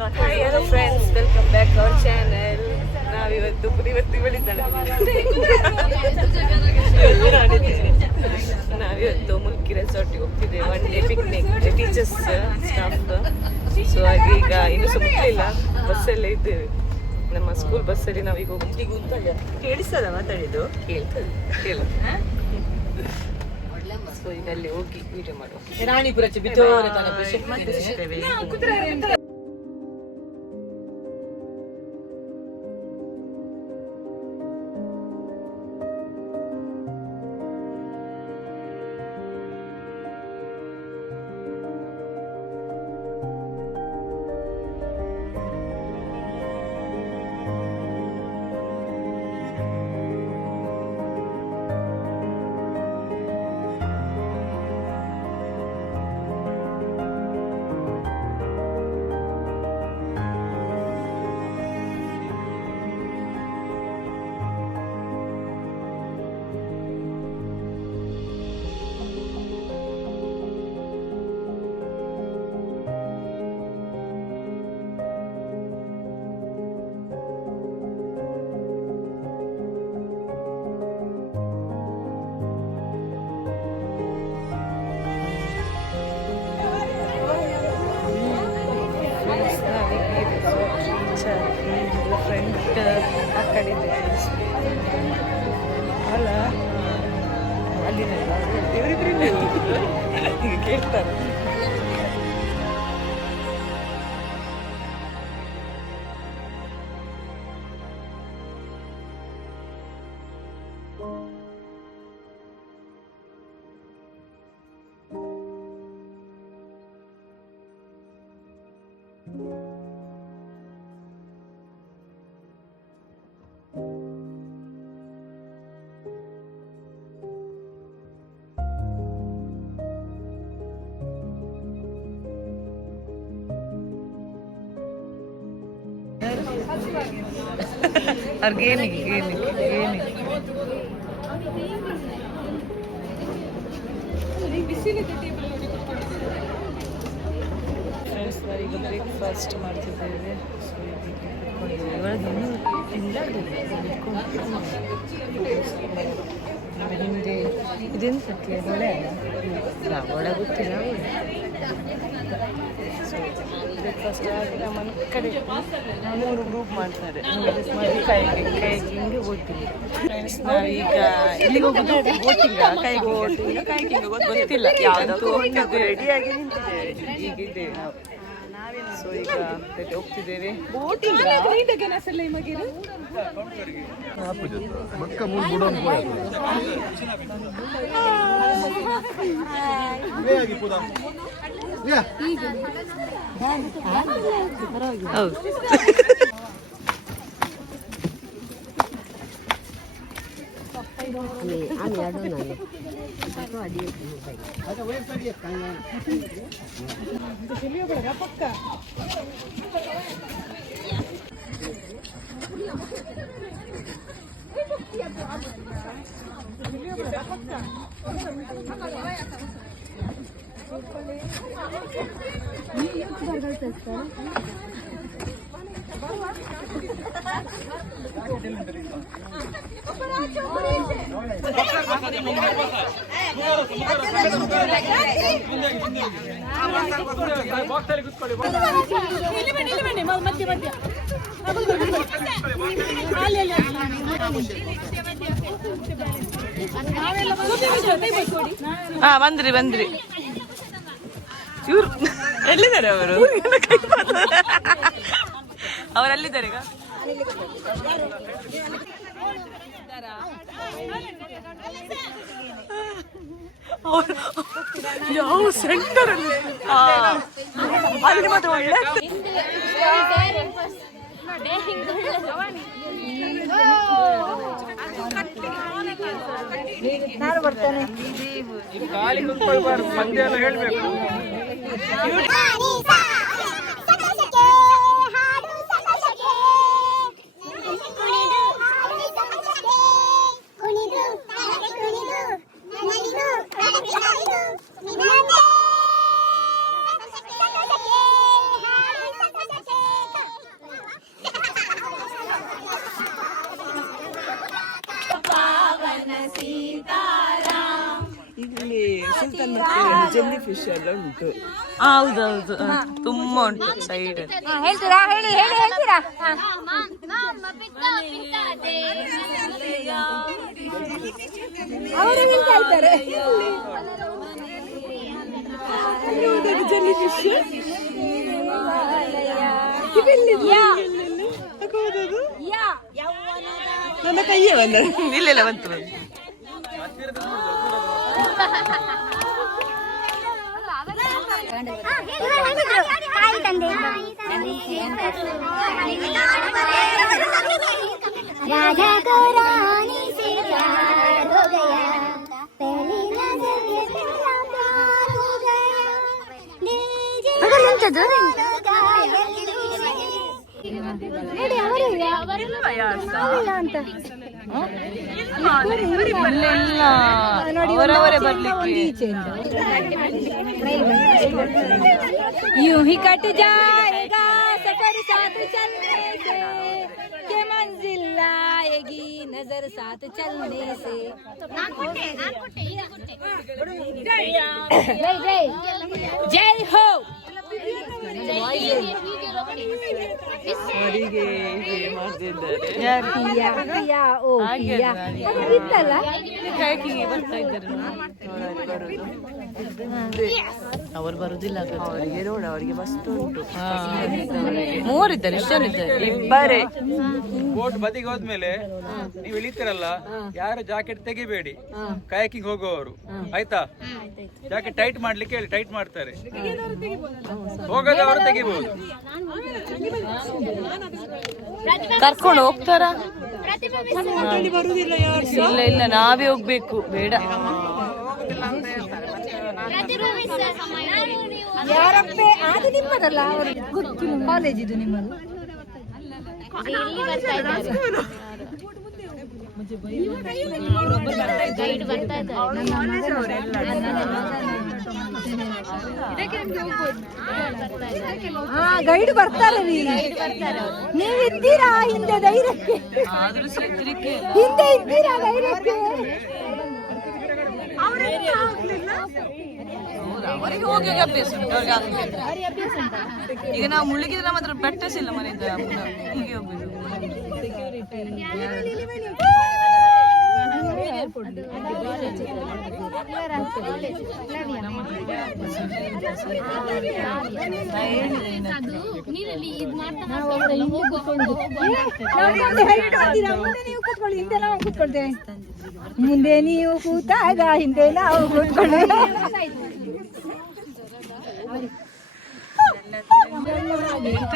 Hi hello friends, welcome back our channel. ನಾವಿವತ್ತು ನಾವಿವತ್ತು ಮುಲ್ಕಿ ರೆಸಾರ್ಟಿಗೆ ಹೋಗ್ತಿದ್ದೇವೆ. One day picnic, teachers staff. So ಹಾಗೆ ಈಗ ಇನ್ನೂ ಸುಮ್ಮಲಿಲ್ಲ, ಬಸ್ಸಲ್ಲೇ ಇದ್ದೇವೆ. ನಮ್ಮ ಸ್ಕೂಲ್ ಬಸ್ಸಲ್ಲಿ ನಾವೀಗ ಹೋಗ್ತೀವಿ. ಕೇಳಿಸ್ತದ ಮಾತಾಡಿದ್ದು? ಕೇಳು. ಸೊ ಈಗ ಅಲ್ಲಿ ಹೋಗಿ ವಿಡಿಯೋ ಮಾಡುವ. ರಾಣಿಪುರ ಫ್ರೆಂಡ್ ಆ ಕಡೆ ಇದೆ ಅಲ್ಲ, ಅಲ್ಲಿನ ಇವರಿಬ್ಬರಿಂದ ಈಗ ಕೇಳ್ತಾರೆ. ಅವ್ರಿಗೆ ಫ್ರೆಂಡ್ಸ್, ನಾವೀಗ ಬ್ರೇಕ್ಫಾಸ್ಟ್ ಮಾಡ್ತಿದ್ದೇವೆ. ಸೊ ಇವಾಗ ಇನ್ನೂ ಹಿಂದೆ ಇದೆಂತಕ್ಕೆ ಹೊಳೆ ಅಲ್ಲ, ಹೊಳೆ ಗೊತ್ತಿಲ್ಲ. ಸೊ ಬ್ರೇಕ್ಫಾಸ್ಟ್ ಆಗಿ ನಮ್ಮ ಕಡೆ 3 ಗ್ರೂಪ್ ಮಾಡ್ತಾರೆ. ಕೈಕಿಂಗ್ ಬೋಟಿಂಗ್. ಫ್ರೆಂಡ್ಸ್, ನಾವೀಗ ಎಲ್ಲಿಗೆ ಹೋಗೋದು? ಕೈಕಿಂಗ್ ಗೊತ್ತಿಲ್ಲ, ಯಾವುದಂತೂ ರೆಡಿಯಾಗಿ ನಿಂತಿದ್ದೇವೆ. ಈಗಿದ್ದೇವೆ ನಾವು. ಸೊ ಈಗ ಹೋಗ್ತಿದ್ದೇವೆ ಬೋಟಿಂಗ್. ಹೌದು. ಬಂದ್ರಿ ಇವ್ರು ಎಲ್ಲಿದ್ದಾರೆ? ಅವರಲ್ಲಿದ್ದಾರೆ ಈಗ. ಯಾವ ಸೆಂಟರ್ ಅಲ್ಲಿ ಮಾತ್ರ ಒಳ್ಳೆ ನಾನು ಬರ್ತೇನೆ. ಹೇಳ್ಬೇಕು. ಜೆಲ್ಲಿ ಫಿಶ್ ಎಲ್ಲ ಉಂಟು. ಹೌದೌದು, ತುಂಬಾ ಉಂಟು ಸೈಡ್. ಹೇಳ್ತೀರಾ? ಹೇಳ್ತೀರಾ? ಅವರು ಹೇಳ್ತಾ ಇದ್ದಾರೆ ಜೆಲ್ಲಿ ಫಿಶ್. ನನ್ನ ಕೈಯೇ ಬಂದ, ಇಲ್ಲೆಲ್ಲ ಬಂತು. राजा को रानी से प्यार हो गया, पहली नजर में तेरा प्यार हो गया, ಅವರವರೇ ಬರ್ಲಿಕ್ಕೆ. यूं ही कट जाएगा सफर साथ चलने से, के मंजिल आएगी नजर साथ चलने से. जय हो. ಅವರಿಗೆ ಮಾಡ್ತಿದ್ದಾರೆ. ಬರ್ತಾ ಇದ್ದಾರೆ, ಅವರು ಬರುದಿಲ್ಲ. ಅವರಿಗೆ ನೋಡ, ಅವರಿಗೆ ಬಸ್ ಉಂಟು. ಮೂರಿದ್ದಾರೆ, ಇಷ್ಟನಿದ್ದಾರೆ, ಇಬ್ಬರೇ. ಬೋಟ್ ಬದಿಗೆ ಹೋದ್ಮೇಲೆ ನೀವು ಇಳಿತೀರಲ್ಲ, ಯಾರು ಜಾಕೆಟ್ ತೆಗಿಬೇಡಿ, ಕಯಾಕಿಂಗ್ ಹೋಗುವವರು, ಆಯ್ತಾ? ಜಾಕೆಟ್ ಟೈಟ್ ಮಾಡ್ಲಿಕ್ಕೆ ಹೇಳಿ, ಟೈಟ್ ಮಾಡ್ತಾರೆ. ಹೋಗದವರು ತೆಗಿಬಹುದು. ಕರ್ಕೊಂಡು ಹೋಗ್ತಾರ? ಇಲ್ಲ ಇಲ್ಲ, ನಾವೇ ಹೋಗ್ಬೇಕು. ಬೇಡ, ಯಾರಪ್ಪೆ ಅದು ನಿಮ್ಮದಲ್ಲ, ಕಾಲೇಜ್ ಇದು ನಿಮ್ಮದು. ಗೈಡ್ ಬರ್ತಾರೆ. ನೀವು ಇದ್ದೀರಾ ಹಿಂದೆ ಧೈರ್ಯಕ್ಕೆ? ಹಿಂದೆ ಇದ್ದೀರಾ ಧೈರ್ಯಕ್ಕೆ? ಅವರಿಗೆ ಹೋಗಿ ಅಭ್ಯಾಸ ಉಂಟು, ಅವ್ರಿಗೆ ಆಗ್ಬೇಕು. ಈಗ ನಾವು ಮುಳುಗಿದ್ರೆ ನಮ್ಮ ಹತ್ರ ಬೆಟ್ಟಸಿಲ್ಲ ಮನೆಯಿಂದ, ಹೀಗೆ ಹೋಗುದು. ಮುಂದೆ ನೀವು ಕೂತಾಗ ಹಿಂದೆ ನಾವು ಕೂತ್ಕೊಳ್ಳಿ.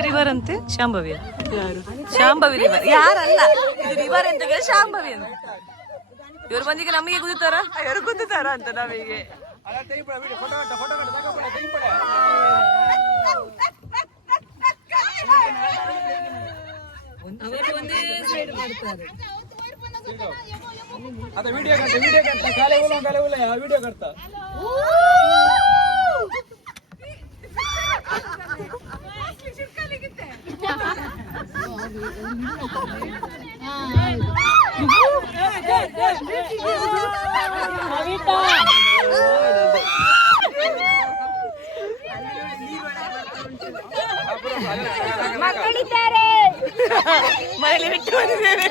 ರಿವರ್ ಅಂತೆ ಶಾಂಭವಿ. ಶಾಂಭವಿ ರಿವರ್ ಯಾರಲ್ಲ, ಇದು ರಿವರ್ ಅಂತ ಶಾಂಭವಿ ಅಂತ. ಇವ್ರ ಬಂದಿಗೆ ನಮಗೆ ಗುದ್ದುತ್ತಾರ, ಇವರು ಗುದ್ದುತ್ತಾರ ಅಂತ ನಮಗೆ. ಅವರು ಒಂದೇ ಸೈಡ್ ಮಾಡ್ತಾರೆ. आता वीडियो करता काले बोला या वीडियो करता ಮಕ್ಕಳಿದ್ದಾರೆ ಮನೇಲಿ ಬಿಟ್ಟು ಬಂದಿದ್ದೇನೆ.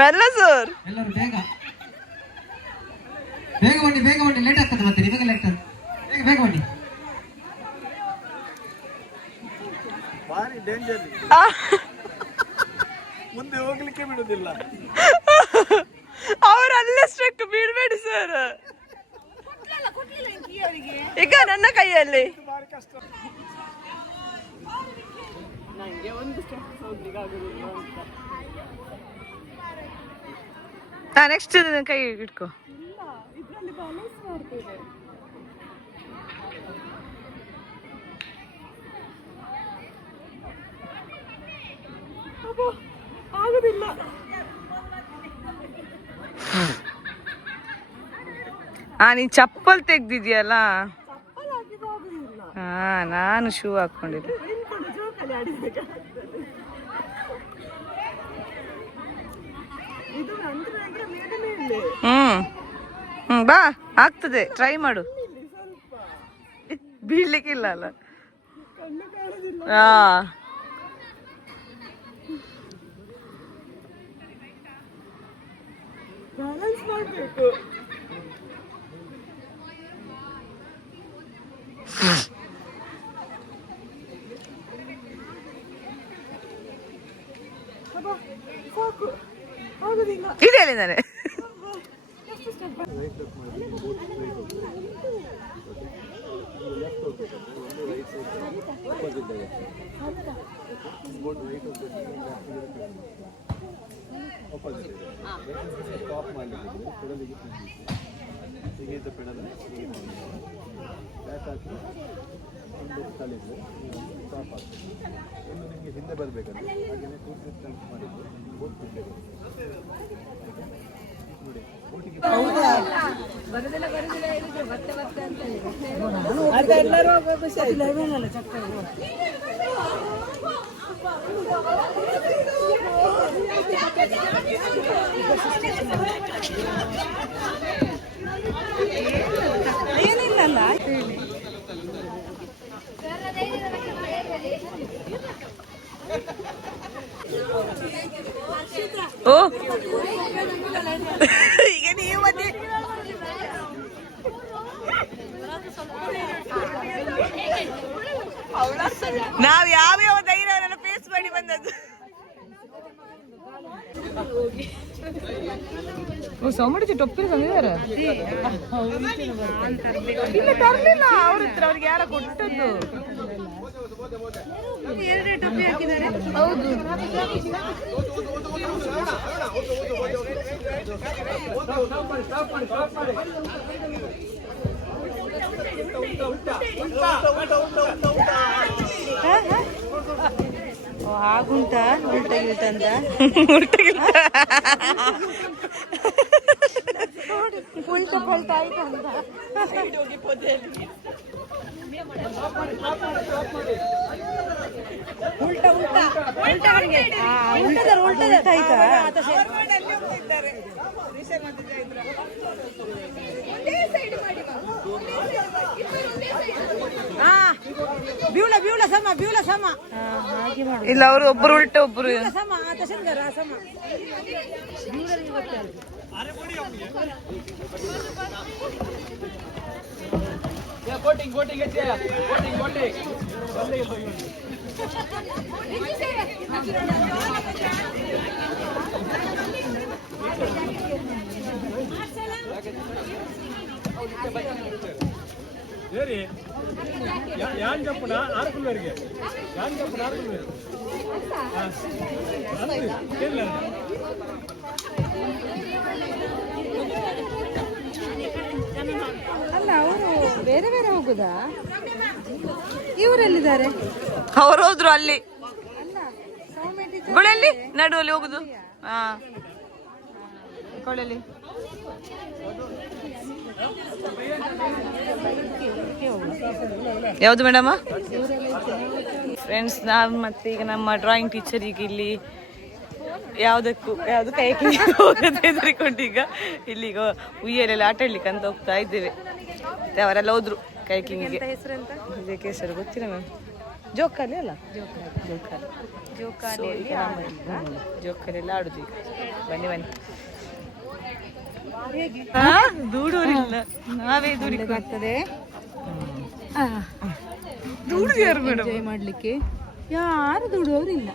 ಮೆಲ್ಲ ಸರ್, ಎಲ್ಲರೂ ಬೇಗ ಬೇಗ ಬನ್ನಿ, ಬೇಗ ಬನ್ನಿ, ಲೇಟ್ ಆಗ್ತದೆ ಮತ್ತೆ ನಿಮಗೆ ಲೇಟ್ ಆಗ್ತದೆ. ಬೇಗ ಬೇಗ ಬನ್ನಿ. ಭಾರಿ ಡೇಂಜರ್, ಮುಂದೆ ಹೋಗ್ಲಿಕ್ಕೆ ಬಿಡುದಿಲ್ಲ. ಅವರಲ್ಲೇ ಸ್ಟ್ರಕ್ ಬಿಡಬೇಡಿ ಸರ್. ಈಗ ನನ್ನ ಕೈಯಲ್ಲಿ ನಂಗೆ ಒಂದು ಸ್ಟೆಪ್ ಹೋಗ್ಲಿಕ್ಕೆ ಆಗುದಿಲ್ಲ ಅಂತ. ನೆಕ್ಸ್ಟ್ ಕೈ ಇಟ್ಕೋ. ಆಗುದಿಲ್ಲ. ನೀನ್ ಚಪ್ಪಲ್ ತೆಗ್ದಿದ್ಯಲ್ಲ. ನಾನು ಶೂ ಹಾಕೊಂಡಿದ್ದೆ. ಬಾ, ಆಗ್ತದೆ, ಟ್ರೈ ಮಾಡು. ಬೀಳ್ಲಿಕ್ಕಿಲ್ಲ ಅಲ್ಲ. ಬ್ಯಾಲೆನ್ಸ್ ಮಾಡಬೇಕು. ಇದೆಯಲ್ಲಿ ನಾನು ಹಿಂದೆ ಬರಬೇಕಂದ್ರೆ ಮಾಡಿದ್ದು ಏನಿಲ್ಲಲ್ಲ. ಓ ಈಗ ನೀವು ಮತ್ತೆ ನಾವ್ ಯಾವ್ಯಾವ ಧೈರ್ಯವನ್ನು ಫೇಸ್ ಮಾಡಿ ಬಂದದ್ದು. ಸೋಮಡಿಸಿ ಟೊಪ್ಪಿ ತಂದಿದ್ದಾರೆ. ಇಲ್ಲ ತರ್ಲಿಲ್ಲ, ಅವ್ರ ಹತ್ರ ಅವ್ರಿಗೆ ಯಾರ ಕೊಟ್ಟದ್ದು. ಎರಡೇ ಟೊಪ್ಪಿ ಹಾಕಿದ್ದಾರೆ. ಹೌದು. ಹಾಗುಂಟಾ ಉಲ್ಟ ಗಿಲ್ಟ ಅಂತ ಉಲ್ಟ ಪಲ್ಟ ಆಯ್ತು ಅಂತ ಉಲ್ಟ ಉಲ್ಟ ಉಲ್ಟ ಉಲ್ಟದ ಆಯ್ತಾ. ಬಿವ್ಳ ಬಿವ್ಳ ಸಮ ಬಿವ್ಳ ಸಮ ಇಲ್ಲ, ಅವರು ಒಬ್ರು ಉಲ್ಟ ಒಬ್ರು ಸಮ ತಶಂಗರ ಸಮ. ಬೋಟಿಂಗ್ ಬೋಟಿಂಗ್ ಬೋಟಿಂಗ್ ಬೋಟಿಂಗ್ ಏರಿ ಯಾನ್ ಜಪ್ಪನ ಆರ್ಕುಲ್ಲರಿಗೆ ಯಾನ್ ಜಪ್ಪನ ಆರ್ಕುಲ್ಲರಿಗೆ ಇಲ್ಲ ಅಲ್ಲ, ಅವರು ಬೇರೆ ಬೇರೆ ಹೋಗುದಾ? ಇವರೆಲ್ಲಿದ್ದಾರೆ? ಅವ್ರು ಹೋದ್ರು ಅಲ್ಲಿ ಕೊಳೆಯಲ್ಲಿ ನಡುವಲ್ಲಿ ಹೋಗುದು. ಕೊಳೆಯಲ್ಲಿ ಯಾವುದು ಮೇಡಮ್? ಫ್ರೆಂಡ್ಸ್, ನಾವು ಮತ್ತೆ ಈಗ ನಮ್ಮ ಡ್ರಾಯಿಂಗ್ ಟೀಚರ್ ಈಗ ಇಲ್ಲಿ ಯಾವುದು ಕೈಗೆ ಹೋಗೋದು ಹೆದರಿಕೊಂಡು ಈಗ ಇಲ್ಲಿಗ ಉಯ್ಯಲೆಲ್ಲ ಆಟ ಆಡ್ಲಿಕ್ಕೆ ಅಂತ ಹೋಗ್ತಾ ಇದ್ದೇವೆ. ಅವರೆಲ್ಲ ಹೋದ್ರು ಕೈಕಿಂಗಿಗೆ. ಇದಕ್ಕೆ ಹೆಸರು ಗೊತ್ತಿಲ್ಲ ಮ್ಯಾಮ್. ಜೋಕಾಲಿ ಅಲ್ಲ, ಜೋಕಾಲಿ ಎಲ್ಲ ಆಡುದು ಈಗ. ಬನ್ನಿ ಬನ್ನಿ. ದೂಡೋರಿಲ್ಲ, ನಾವೇ ದೂಡಿಕಾಗ್ತದೆ. ದೂಡಿದ್ಯಾರು ಮೇಡಮ್ ಎಂಜಾಯ್ ಮಾಡ್ಲಿಕ್ಕೆ ಯಾರು ದೂಡೋರಿಲ್ಲ.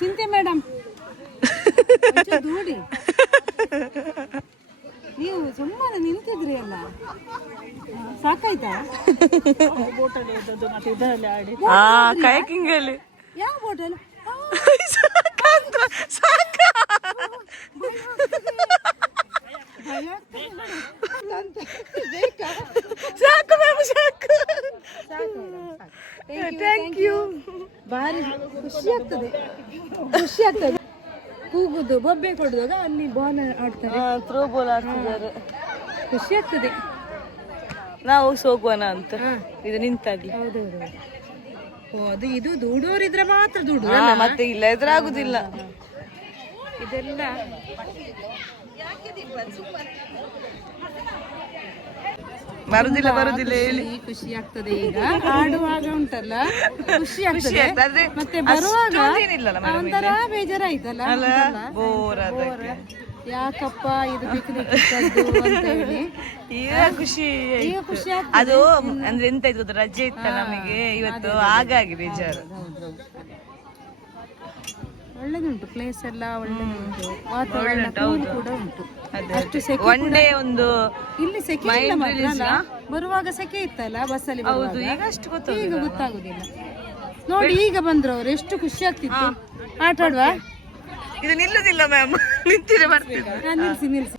ಸಿಂತೆ ಮೇಡಮ್ ದೂಡಿ, ನೀವು ಸುಮ್ಮನೆ ನಿಂತಿದ್ರಿ ಅಲ್ಲ, ಸಾಕಾಯ್ತಾ? ಕೈಕಿಂಗ್ ಅಲ್ಲಿ ಯಾವ ಬೋಟಲ್ಲಿ ಸಾಕು ಮ್ಯಾಮ್ ಸಾಕು. Thank you. ಭಾರಿ ಖುಷಿ ಆಗ್ತದೆ, ಖುಷಿ ಆಗ್ತದೆ. ಕೂಗುದು, ಬೊಬ್ಬೆ ಕೊಡುವಾಗ ಅಲ್ಲಿ ಬಾಲ್ ಆಡ್ತಾರೆ, ಥ್ರೋ ಬಾಲ್ ಆಡ್ತಿದ್ದಾರೆ. ಖುಷಿ ಆಗ್ತದೆ. ನಾವು ಹೋಗುವನ ಅಂತ. ಇದು ನಿಂತಾಗ್ಲಿ. ಹೌದೌದು. ಓ ಅದು ಇದು ದುಡೋರಿದ್ರೆ ಮಾತ್ರ ದುಡು, ಮತ್ತೆ ಇಲ್ಲ ಇದ್ರೆ ಆಗುದಿಲ್ಲ. ಇದೆಲ್ಲ ಬರುದಿಲ್ಲ ಹೇಳಿ. ಖುಷಿ ಆಗ್ತದೆ. ಈಗ ಆಡುವಾಗ ಉಂಟಲ್ಲ ಖುಷಿ ಆಗ್ತದೆ, ಆದ್ರೆ ಮತ್ತೆ ಬರುವಾಗ ಏನಿಲ್ಲಲ್ಲ madam ಒಂಥರ ಬೇಜಾರಾಯ್ತಲ್ಲ, ಬೋರ್ ಅದಕ್ಕೆ. ಯಾಕಪ್ಪ ಇದು ಪಿಕ್ನಿಕ್ ಅಂತ ಹೇಳಿ. ಈಗ ಖುಷಿ ಈಗ ಖುಷಿ ಆಗ್ತದೆ. ಅದು ಅಂದ್ರೆ ಎಂತ ಇತ್ತು ಗೊತ್ತಾ, ರಜೆ ಇತ್ತ ನಮಗೆ ಇವತ್ತು, ಹಾಗಾಗಿ ಬೇಜಾರು. ಒಳ್ಳೆದುಂಟು ಪ್ಲೇಸ್ ಎಲ್ಲ, ಒಳ್ಳೆದುಂಟು ವಾತಾವರಣ ಕೂಡ ಉಂಟು. ಅಷ್ಟು ಸೆಕೆ ಒನ್ ಡೇ ಒಂದು ಇಲ್ಲಿ ಸೆಕೆ ಇಲ್ಲ ಮಾತ್ರ ಅಲ್ಲ? ಬರುವಾಗ ಸೆಕೆ ಇತ್ತಲ್ಲ ಬಸ್ಸಲ್ಲಿ ಹೌದು. ಈಗ ಅಷ್ಟು ಈಗ ಗೊತ್ತಾಗುದಿಲ್ಲ ನೋಡಿ. ಈಗ ಬಂದ್ರು ಅವ್ರು, ಎಷ್ಟು ಖುಷಿ ಆಗ್ತಿತ್ತು. ಆಟ ಆಡುವ. ಇದು ನಿಲ್ಲುದಿಲ್ಲ ಮ್ಯಾಮ್, ನಿಂತಿರೆ ಬರ್ತಿದ್ದೆ. ನಿಲ್ಸಿ ನಿಲ್ಸಿ.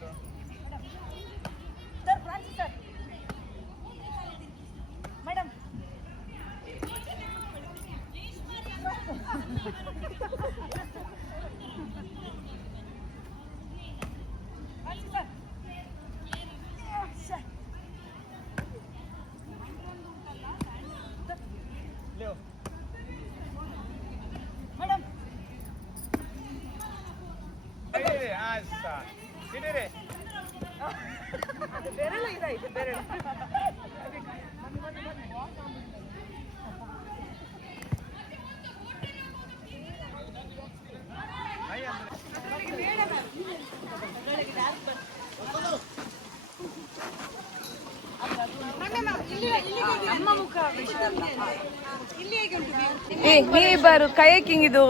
ನೀವಿಬ್ಬರು ಕಯಾಕಿಂಗ್ ಇದು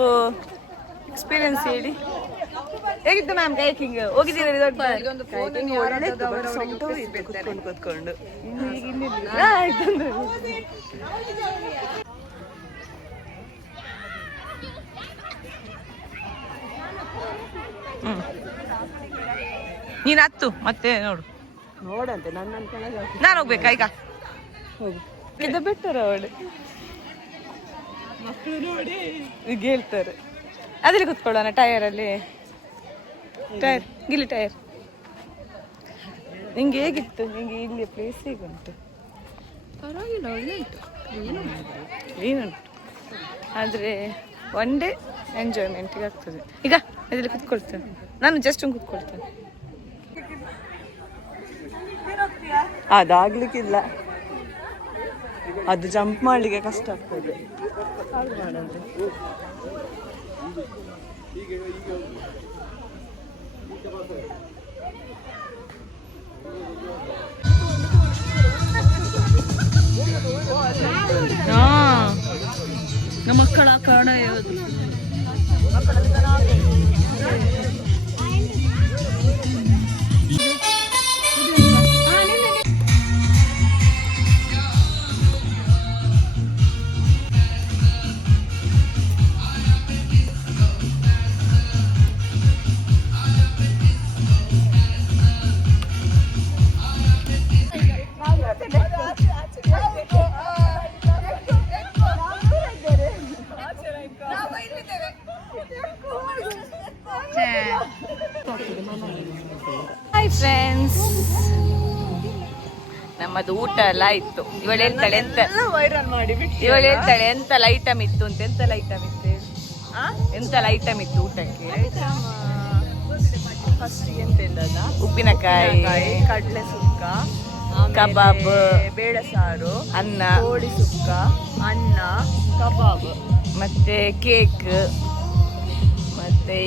ಎಕ್ಸ್ಪೀರಿಯನ್ಸ್ ಹೇಳಿ. ಹೇಗಿತ್ತು ಮ್ಯಾಮ್ ಕಯಾಕಿಂಗ್? ಹೋಗಿದ್ದೀರಾ? ಕೂತ್ಕೊಂಡು ನೀನ್ ಹತ್ತು ಮತ್ತೆ ನೋಡಂತೆ. ನಾನು ಹೋಗ್ಬೇಕಾ ಈಗ? ಇದು ಬೆಟ್ಟರ ಅವಳು ಮಕ್ಕಳು ನೋಡಿ ಈಗ ಹೇಳ್ತಾರೆ. ಅದ್ರಲ್ಲಿ ಕುತ್ಕೊಳ್ಳೋಣ, ಟಯರಲ್ಲಿ. ಟೈರ್ ಗಿಲ್ಲಿ ಟೈರ್. ನಿಂಗೆ ಹೇಗಿತ್ತು? ನಿಂಗೆ ಇಲ್ಲಿ ಪ್ಲೇಸ್ ಹೇಗುಂಟು? ಪರವಾಗಿಲ್ಲ, ಒಳ್ಳೆ ಉಂಟು, ಏನುಂಟು ಆದರೆ ಒನ್ ಡೇ ಎಂಜಾಯ್ಮೆಂಟಿಗೆ ಆಗ್ತದೆ. ಈಗ ಇದರಲ್ಲಿ ಕುತ್ಕೊಳ್ತೇನೆ ನಾನು, ಜಸ್ಟ್ ಕುತ್ಕೊಳ್ತೇನೆ. ಅದಾಗ್ಲಿಕ್ಕಿಲ್ಲ, ಅದು ಜಂಪ್ ಮಾಡಲಿಕ್ಕೆ ಕಷ್ಟ ಆಗ್ತದೆ. ನಮ್ಮ ಮಕ್ಕಳ ಕಾರಣ ಯಾವುದು? ಹಾಯ್ ಫ್ರೆಂಡ್ಸ್, ನಮ್ಮದು ಊಟ ಎಲ್ಲ ಆಯ್ತು. ಇವಳು ಹೇಳ್ತಾಳೆ ಎಂತ ಐಟಮ್ ಇತ್ತು ಅಂತ. ಎಂತೆಲ್ಲ ಐಟಮ್ ಇತ್ತು? ಎಂತೆಲ್ಲ ಐಟಮ್ ಇತ್ತು ಊಟಕ್ಕೆ? ಫಸ್ಟ್ ಎಂತ ಇಲ್ಲದ ಉಪ್ಪಿನಕಾಯಿ, ಕಡಲೆ ಸುಕ್ಕ, ಕಬಾಬ್, ಬೇಳೆ ಸಾರು, ಅನ್ನ, ಕೋಳಿ ಸುಕ್ಕ, ಅನ್ನ, ಕಬಾಬ್, ಮತ್ತೆ ಕೇಕ್, ಮತ್ತೆ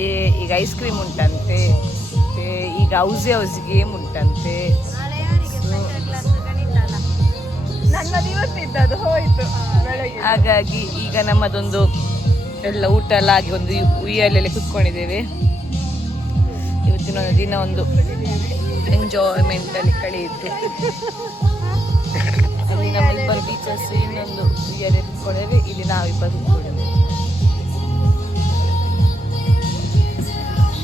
ಈಗ ಐಸ್ ಕ್ರೀಮ್ ಉಂಟಂತೆ, ಈಗ ಹೌಸ್ ಗೇಮ್ ಉಂಟಂತೆ. ನನ್ನ ದಿವಸ ಇದ್ದದ್ದು ಹೋಯ್ತು ಬೆಳಗ್ಗೆ. ಹಾಗಾಗಿ ಈಗ ನಮ್ಮದೊಂದು ಎಲ್ಲ ಊಟ ಎಲ್ಲ ಆಗಿ ಒಂದು ಉಯ್ಯಾಲೆಯಲ್ಲಿ ಕುತ್ಕೊಂಡಿದ್ದೇವೆ. ಇವತ್ತಿನ ದಿನ ಒಂದು ಎಂಜಾಯ್ಮೆಂಟ್ ಅಲ್ಲಿ ಕಳೆಯಿತು. ಅಲ್ಲಿ ನಮ್ಮ ಇಬ್ಬರು ಟೀಚರ್ಸ್ ಇನ್ನೊಂದು ಉಯ್ಯಾಲೆ ಕುತ್ಕೊಂಡಿದ್ದೇವೆ, ಇಲ್ಲಿ ನಾವಿಬ್ಬರು ಕುತ್ಕೊಂಡಿದ್ದೇವೆ.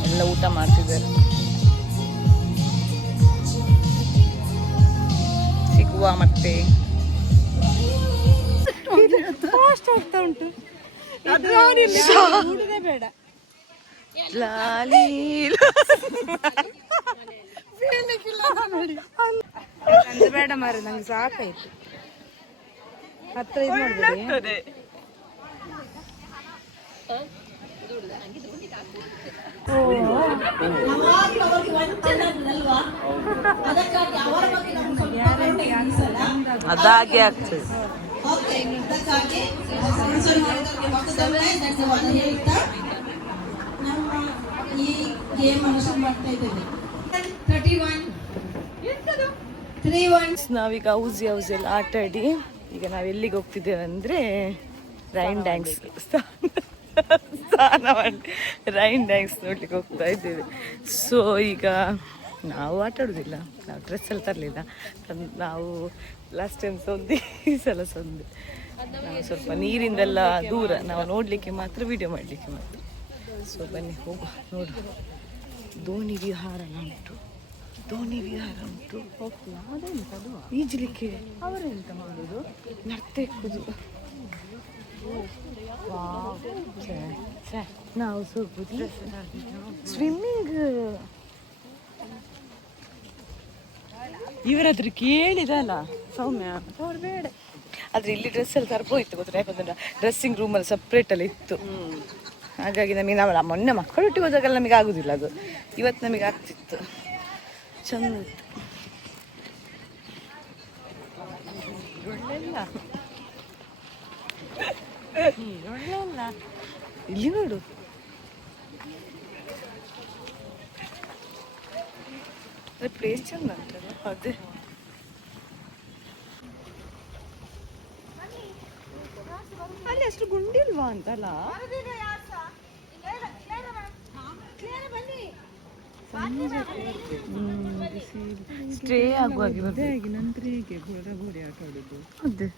ಎಲ್ಲ ಊಟ ಮಾಡ್ತಿದ್ದಾರೆ. ಹೋಗುವ ಮತ್ತೆ. ಫಾಸ್ಟ್ ಆಗ್ತಾ ಉಂಟು ಬೇಡ ಲಾಲಿ ನಂದು ಬೇಡ ಮಾರ, ನಂಗೆ ಸಾಕಾಯ್ತು. ಹತ್ರ ಇದು ಮಾಡ್ಬೇಡಿ. ಅದಾಗೆ ಆಗ್ತದೆ. ನಾವೀಗ ಹೌಸಿ ಎಲ್ಲ ಆಟ ಆಡಿ ಈಗ ನಾವು ಎಲ್ಲಿಗೆ ಹೋಗ್ತಿದ್ದೇವೆ ಅಂದರೆ ರೈನ್ ಡ್ಯಾನ್ಸ್ ಸ್ನಾನ ಮಾಡಿ ರೈನ್ ಡ್ಯಾನ್ಸ್ ನೋಡ್ಲಿಕ್ಕೆ ಹೋಗ್ತಾ ಇದ್ದೇವೆ. ಸೊ ಈಗ ನಾವು ಆಟ ಆಡೋದಿಲ್ಲ, ನಾವು ಡ್ರೆಸ್ ಎಲ್ಲ ತರಲಿಲ್ಲ. ನಾವು ಲಾಸ್ಟ್ ಟೈಮ್ ಸೊಂದಿ, ಈ ಸಲ ಸೊಂದೆ. ನಾವು ಸ್ವಲ್ಪ ನೀರಿಂದೆಲ್ಲ ದೂರ, ನಾವು ನೋಡಲಿಕ್ಕೆ ಮಾತ್ರ, ವಿಡಿಯೋ ಮಾಡಲಿಕ್ಕೆ ಮಾತ್ರ. ಸೊ ಬನ್ನಿ ಹೋಗುವ, ನೋಡು. ದೋಣಿ ವಿಹಾರ ಉಂಟು, ದೋಣಿ ವಿಹಾರ ಉಂಟು. ಈಜಲಿಕ್ಕೆ ಅವರೆಂತ ಮಾಡೋದು, ನರ್ತೇಕುದು. ನಾವು ಹೋಗುದು ಸ್ವಿಮ್ಮಿಂಗ್. ಇವರಾದ್ರೂ ಕೇಳಿದಲ್ಲ ಸೌಮ್ಯ, ಅವ್ರು ಬೇಡ. ಆದ್ರೆ ಇಲ್ಲಿ ಡ್ರೆಸ್ ಎಲ್ಲ ತರ್ಬೋಯ್ತು ಗೊತ್ತಾ, ಯಾಕಂದ್ರೆ ಡ್ರೆಸ್ಸಿಂಗ್ ರೂಮಲ್ಲಿ ಸಪ್ರೇಟ್ ಎಲ್ಲ ಇತ್ತು. ಹಾಗಾಗಿ ನಮಗೆ ನಾವು ಮೊನ್ನೆ ಮಕ್ಕಳೊಟ್ಟಿಗೆ ಹೋದಾಗೆಲ್ಲ ನಮಗೆ ಆಗುದಿಲ್ಲ ಅದು, ಇವತ್ತು ನಮಗೆ ಆಗ್ತಿತ್ತು. ಚಂದ ಇತ್ತು. ಒಳ್ಳೆಲ್ಲ ಒಳ್ಳೆಲ್ಲ ಇಲ್ಲಿ ನೋಡು. ಪ್ಲೇಸ್ ಚಂದ ಉಂಟಲ್ಲ. ಅದೇ ಅಲ್ಲಿ ಅಷ್ಟು ಗುಂಡಿಲ್ವಾ ಅಂತಲ್ಲ. ಸ್ಟೇ ಆಗುವಾಗಿ ನಂತರ ಹೀಗೆ ಗೋಡೆ ಆಟ ಆಡೋದು. ಅದೇ